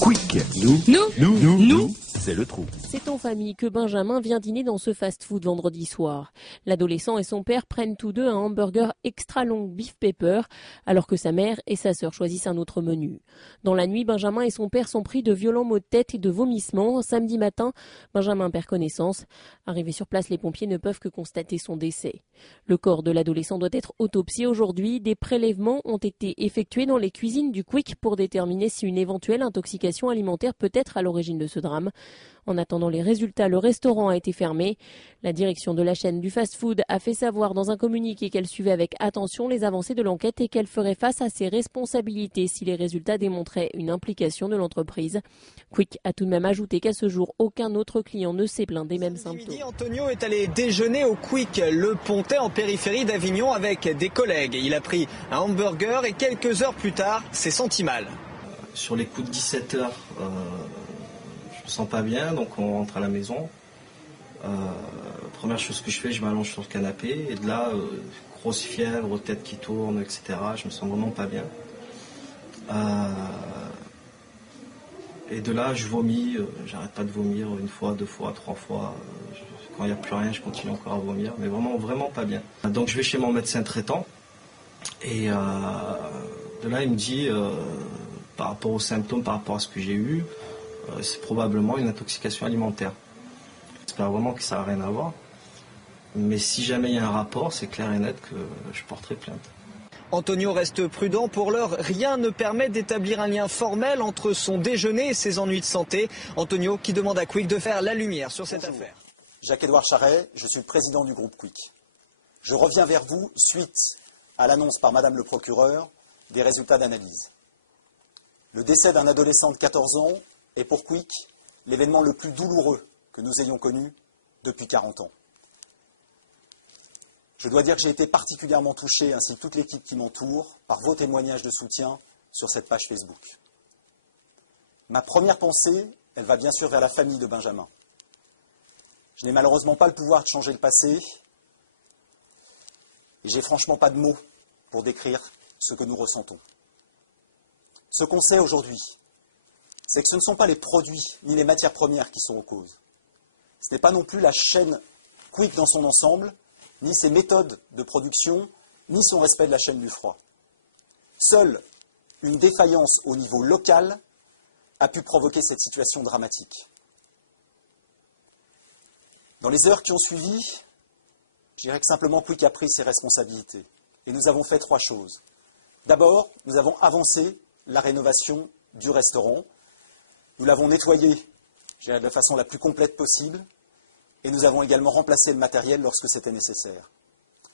Quick, nous, c'est le trou. C'est en famille que Benjamin vient dîner dans ce fast-food vendredi soir. L'adolescent et son père prennent tous deux un hamburger extra long beef pepper, alors que sa mère et sa sœur choisissent un autre menu. Dans la nuit, Benjamin et son père sont pris de violents maux de tête et de vomissements. Samedi matin, Benjamin perd connaissance. Arrivés sur place, les pompiers ne peuvent que constater son décès. Le corps de l'adolescent doit être autopsié aujourd'hui. Des prélèvements ont été effectués dans les cuisines du Quick pour déterminer si une éventuelle intoxication alimentaire peut être à l'origine de ce drame. En attendant les résultats, le restaurant a été fermé. La direction de la chaîne du fast-food a fait savoir dans un communiqué qu'elle suivait avec attention les avancées de l'enquête et qu'elle ferait face à ses responsabilités si les résultats démontraient une implication de l'entreprise. Quick a tout de même ajouté qu'à ce jour, aucun autre client ne s'est plaint des mêmes symptômes. Antonio est allé déjeuner au Quick, le Pontet en périphérie d'Avignon avec des collègues. Il a pris un hamburger et quelques heures plus tard, s'est senti mal. Sur les coups de 17 heures, je me sens pas bien, donc on rentre à la maison. Première chose que je fais, je m'allonge sur le canapé et de là, grosse fièvre, tête qui tourne, etc. Je me sens vraiment pas bien. Et de là, je vomis, j'arrête pas de vomir une fois, deux fois, trois fois. Quand il n'y a plus rien, je continue encore à vomir, mais vraiment pas bien. Donc je vais chez mon médecin traitant et de là, il me dit, par rapport aux symptômes, par rapport à ce que j'ai eu, c'est probablement une intoxication alimentaire. J'espère vraiment que ça n'a rien à voir. Mais si jamais il y a un rapport, c'est clair et net que je porterai plainte. Antonio reste prudent. Pour l'heure, rien ne permet d'établir un lien formel entre son déjeuner et ses ennuis de santé. Antonio qui demande à Quick de faire la lumière sur cette affaire. Jacques-Édouard Charret, je suis le président du groupe Quick. Je reviens vers vous suite à l'annonce par Madame le procureur des résultats d'analyse. Le décès d'un adolescent de 14 ans est pour Quick l'événement le plus douloureux que nous ayons connu depuis 40 ans. Je dois dire que j'ai été particulièrement touché, ainsi que toute l'équipe qui m'entoure, par vos témoignages de soutien sur cette page Facebook. Ma première pensée, elle va bien sûr vers la famille de Benjamin. Je n'ai malheureusement pas le pouvoir de changer le passé, et j'ai franchement pas de mots pour décrire ce que nous ressentons. Ce qu'on sait aujourd'hui, c'est que ce ne sont pas les produits ni les matières premières qui sont en cause. Ce n'est pas non plus la chaîne Quick dans son ensemble, ni ses méthodes de production, ni son respect de la chaîne du froid. Seule une défaillance au niveau local a pu provoquer cette situation dramatique. Dans les heures qui ont suivi, je dirais que simplement Quick a pris ses responsabilités. Et nous avons fait trois choses. D'abord, nous avons avancé la rénovation du restaurant. Nous l'avons nettoyé, je dirais, de la façon la plus complète possible. Et nous avons également remplacé le matériel lorsque c'était nécessaire.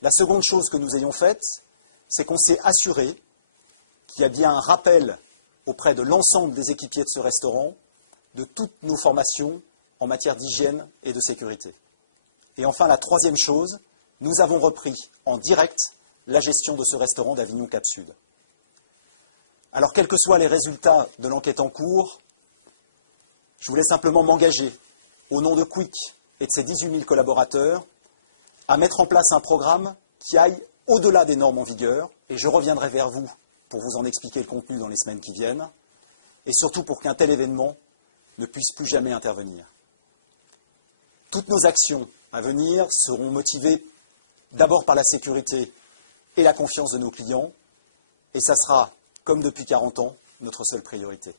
La seconde chose que nous ayons faite, c'est qu'on s'est assuré qu'il y a bien un rappel auprès de l'ensemble des équipiers de ce restaurant de toutes nos formations en matière d'hygiène et de sécurité. Et enfin, la troisième chose, nous avons repris en direct la gestion de ce restaurant d'Avignon Cap Sud. Alors, quels que soient les résultats de l'enquête en cours, je voulais simplement m'engager, au nom de Quick et de ses 18 000 collaborateurs, à mettre en place un programme qui aille au-delà des normes en vigueur, et je reviendrai vers vous pour vous en expliquer le contenu dans les semaines qui viennent, et surtout pour qu'un tel événement ne puisse plus jamais intervenir. Toutes nos actions à venir seront motivées d'abord par la sécurité et la confiance de nos clients, et ça sera, comme depuis 40 ans, notre seule priorité.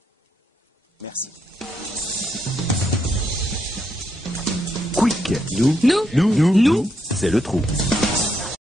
Merci. Quick, nous, c'est le trou.